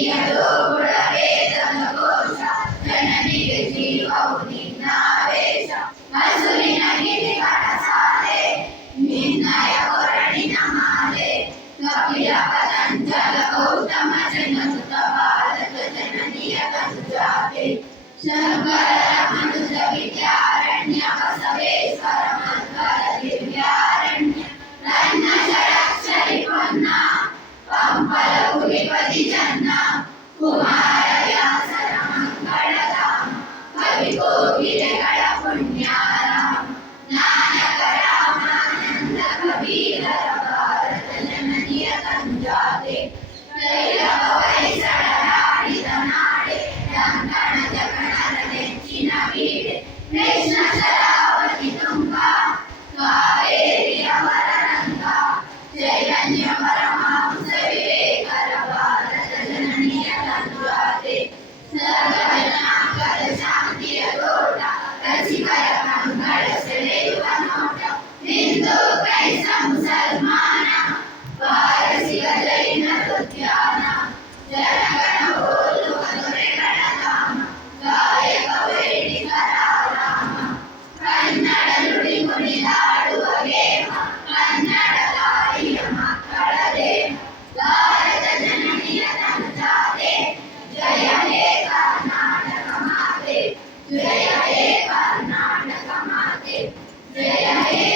ಜನನಿಯದು ಗುಣವೇದದ ಘೋಷ ಜನನಿಗೆ ಜೀವವು ನಿನ್ನಾವೇಶ ಹಸುರಿನ ಗಿರಿಗಳ ಸಾಲೆ ನಿನ್ನಯ ಕೊರಳಿನ ಮಾಲೆ ಕಪಿಲ ಪತಂಜಲ ಗೌತಮ ಜನಸುತ ಭಾರತ ಜನನಿಯ ತನುಜಾತೆ ಶಂಕರ ಮನುಜ ವಿದ್ಯಾರಣ್ಯ ಬಸವೇಶ್ವರ ಮಂಗಲ ದಿವ್ಯಾರಣ್ಯ ರನ್ನ ಷಡಕ್ಷರಿ ಪೊನ್ನ ಪಂಪಲ ಕುಲಿಪತಿ ಜನ್ನ ಕುಮಾರ ವ್ಯಾಸರ ಮಂಗಳಧಾಮ ಕವಿ ಕೋಗಿಲೆಗಳ ಪುಣ್ಯಾರಾಮ ನಾನಕ ರಾಮಾನಂದ ಕಬೀರರ ಭಾರತ ಜನನಿಯ ತನುಜಾತೆ ಶೈಲವ ಹೊಯ್ಸಳರಾಡಿದ ನಾಡೆ ರಂಗಣ ಜಗಣರ ನೆಚ್ಚಿನ ವೀಡೆ ಕೃಷ್ಣ ಶರಾವತಿ ತುಂಗಾ ಕಾವೇರಿಯ ವರರಂಗ ಚೈತನ್ಯ ಪರಮಹಂಸ ವಿವೇಕರ ಭಾರತ ಜನನಿಯ ತನುಜಾತೆ ಸರ್ವಜನಾಂಗದ ಶಾಂತಿಯ ತೋಟ ರಸಿಕರ ಕಂಗಳ ಸೆಳೆಯುವ ನೋಟ ಹಿಂದೂ ಕ್ರೈಸ್ತ ಮುಸಲ್ಮಾನ ಪಾರಸಿಕ ಜೈನ ಉದ್ಯಾನ ಜನಗಣ ಹೋಲುವ ದೊರೆಗಳ ಧಾಮ ಗಾಯಕ ವೈದಿಕರ ರಾಮ ಕನ್ನಡ ನುಡಿ ಮುಡಿದಾಡುವ ಗೇಮ ಕನ್ನಡ ತಾಯಿಯ ಮಕ್ಕಳ ದೇವ ಭಾರತ ಜನನಿಯ ತನುಜಾತೆ ಜಯ ಹೇ ಕರ್ನಾಟಕ ಮಾತೆ ಜಯ ಹೇ ಕರ್ನಾಟಕ ಮಾತೆ ಜಯ ಹೇ